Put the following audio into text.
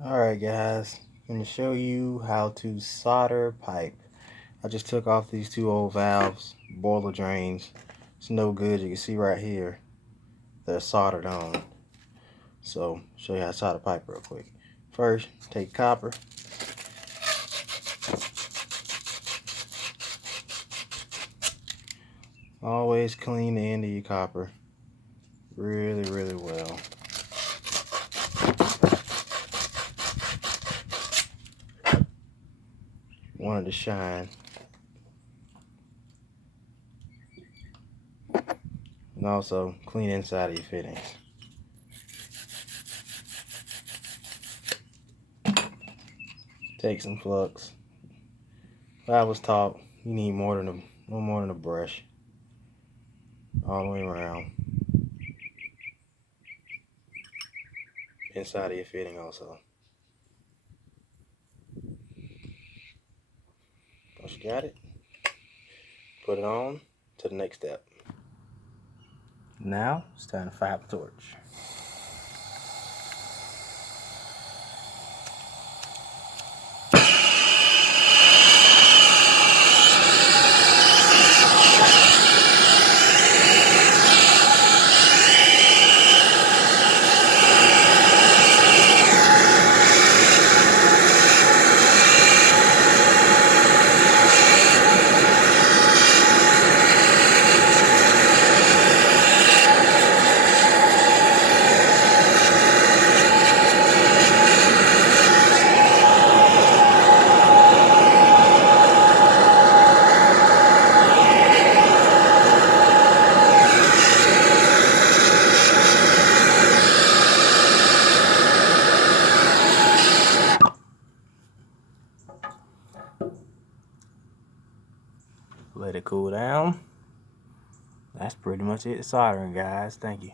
Alright guys, I'm going to show you how to solder pipe. I just took off these two old valves, boiler drains. It's no good. You can see right here they're soldered on. So show you how to solder pipe real quick. First, take copper. Always clean the end of your copper really well. Want it to shine. And also clean inside of your fittings. Take some flux. I was taught you need no more than a brush. All the way around. Inside of your fitting also. Once you got it, put it on to the next step. Now it's time to fire up the torch. Let it cool down. That's pretty much it, soldering, guys. Thank you.